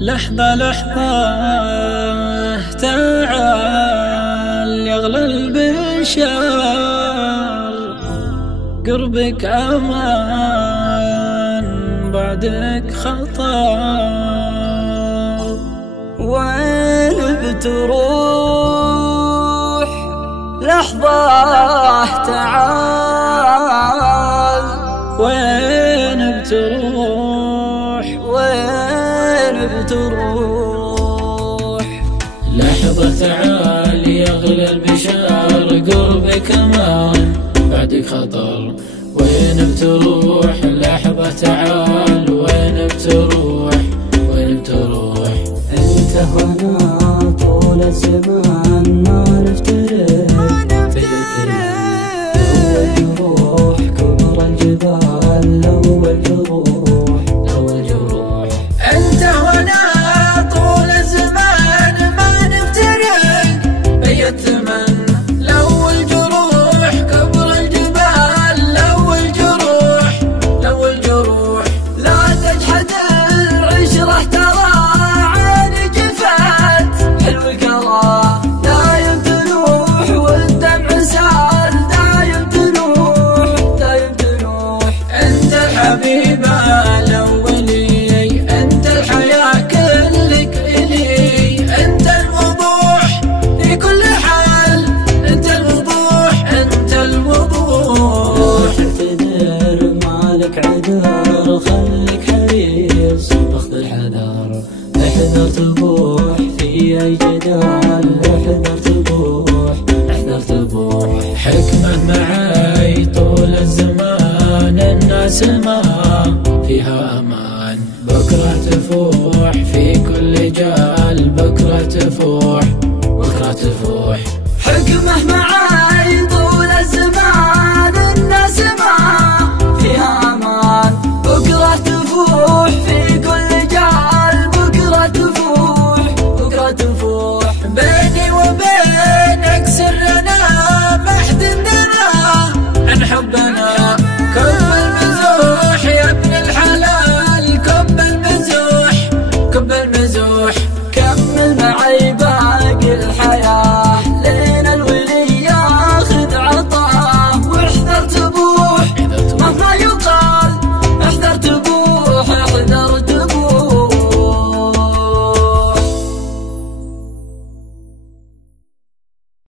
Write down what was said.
لحظة لحظة تعال يغلى البشر، قربك أمان بعدك خطر. وين بتروح لحظة تعال، وين بتروح وين بتروح لحظة تعال يغلى البشر، قربك أمان بعدك خطر. وين بتروح لحظة تعال، وين بتروح وين بتروح؟ انت وانا طول الزمان ما نفترق، الجروح كبر الجبال لو الجروح انت وانا طول الزمان ما نفترق، بيت من لو الجروح كبر الجبال لو الجروح لا تجحد العشرة ترى عيني جفت حلو القرار دايم تنوح والدمع سال دايم تنوح انت الحبيبة الأولي، انت الحياة كلك إلي، انت الوضوح في كل حال، انت الوضوح اعتذر مالك عذر خليك حريص واخذ الحذر، احذر تبوح في اي جدال، احذر تبوح حكمة معاي طول الزمان، الناس ما فيها أمان، بكرة تفوح في كل جال، بكرة تفوح